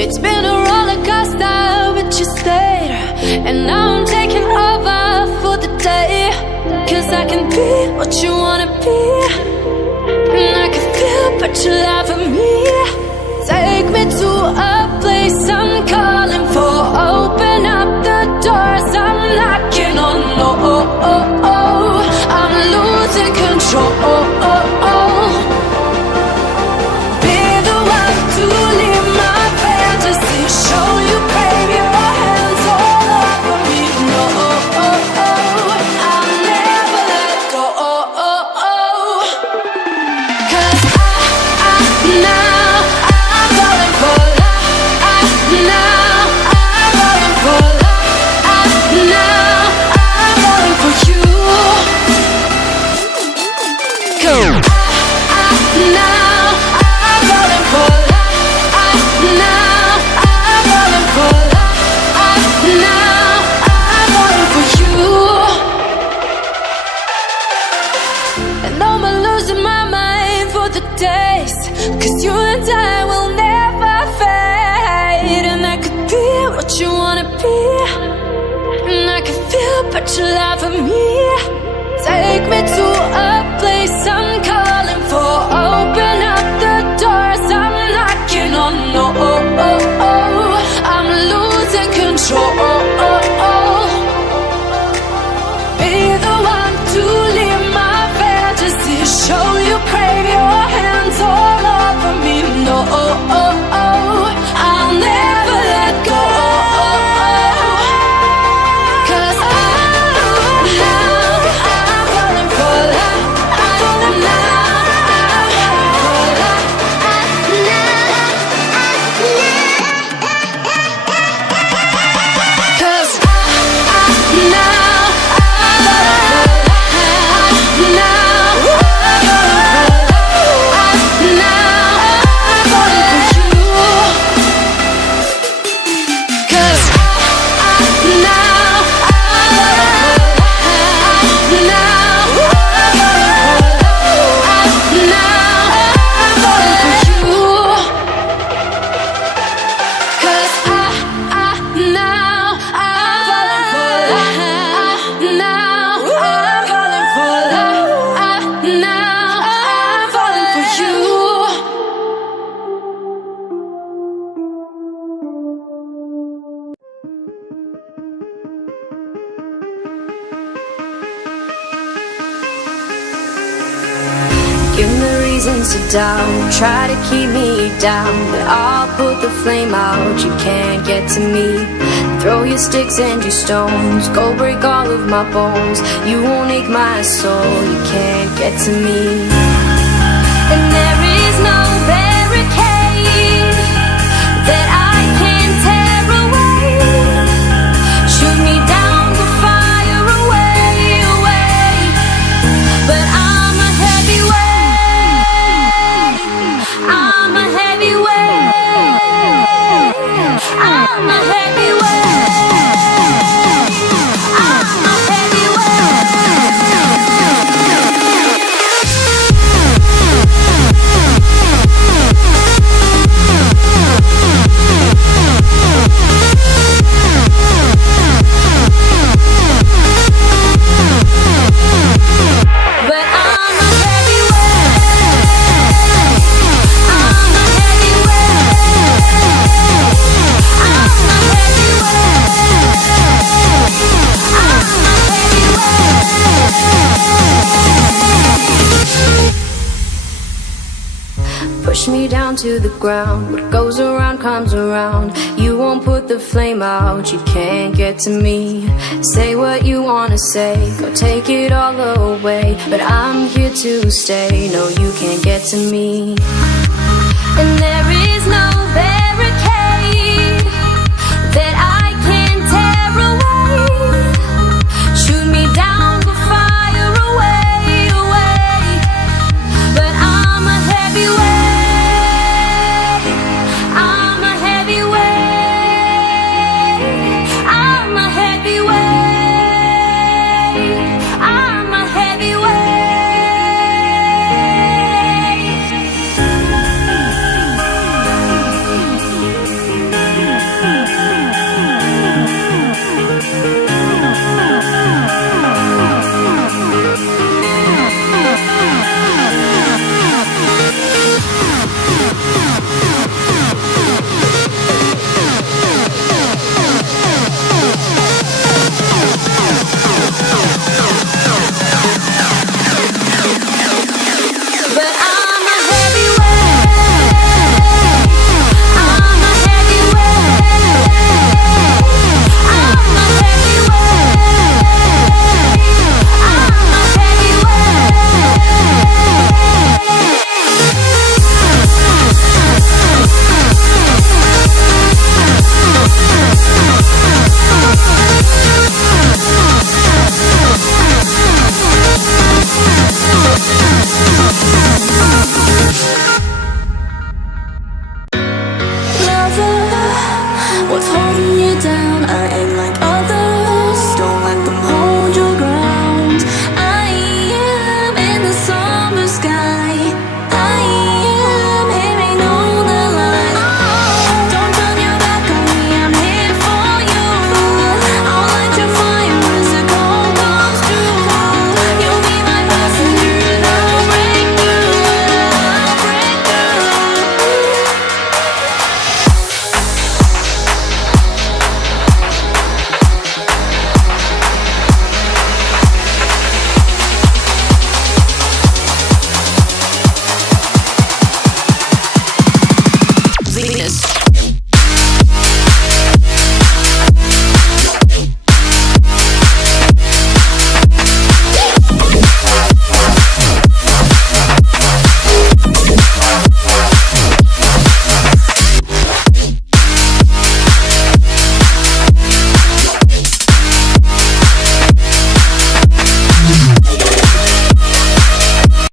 It's been a roller coaster, but you stayed. And now I'm taking over for the day. Cause I can be what you wanna be, and I can feel but you lie for me. Take me to a place I'm calling for. Open up the doors I'm knocking on. Oh, I'm losing control. Be the one to leave my fantasy. Show you, baby, your hands all over me. No, I'll never let go. Cause now I'm falling for love. Now I'm falling for love. Now I'm falling for you. Now I'm falling for love. Now I'm falling for love. Now I'm falling for you. And I'm losing my mind for the days. Cause you and I will never fade. And I could be what you wanna be, and I can feel but you lie for me. Take me to a place I'm calling for. Open up the doors I'm knocking on. No, I'm losing control. Be the one to leave my fantasy. Show you, crave your hands all over me. No, I'll never let go. Cause now I'm falling for love. Give me reasons to doubt, try to keep me down, but I'll put the flame out, you can't get to me. Throw your sticks and your stones, go break all of my bones. You won't ache my soul, you can't get to me. And there is no barricade that I can tear away. Shoot me down to fire away, but I'm a heavyweight. I'm a heavyweight. I'm a heavyweight. I'm a push me down to the ground. What goes around comes around. You won't put the flame out, you can't get to me. Say what you wanna say, go take it all away, but I'm here to stay. No, you can't get to me.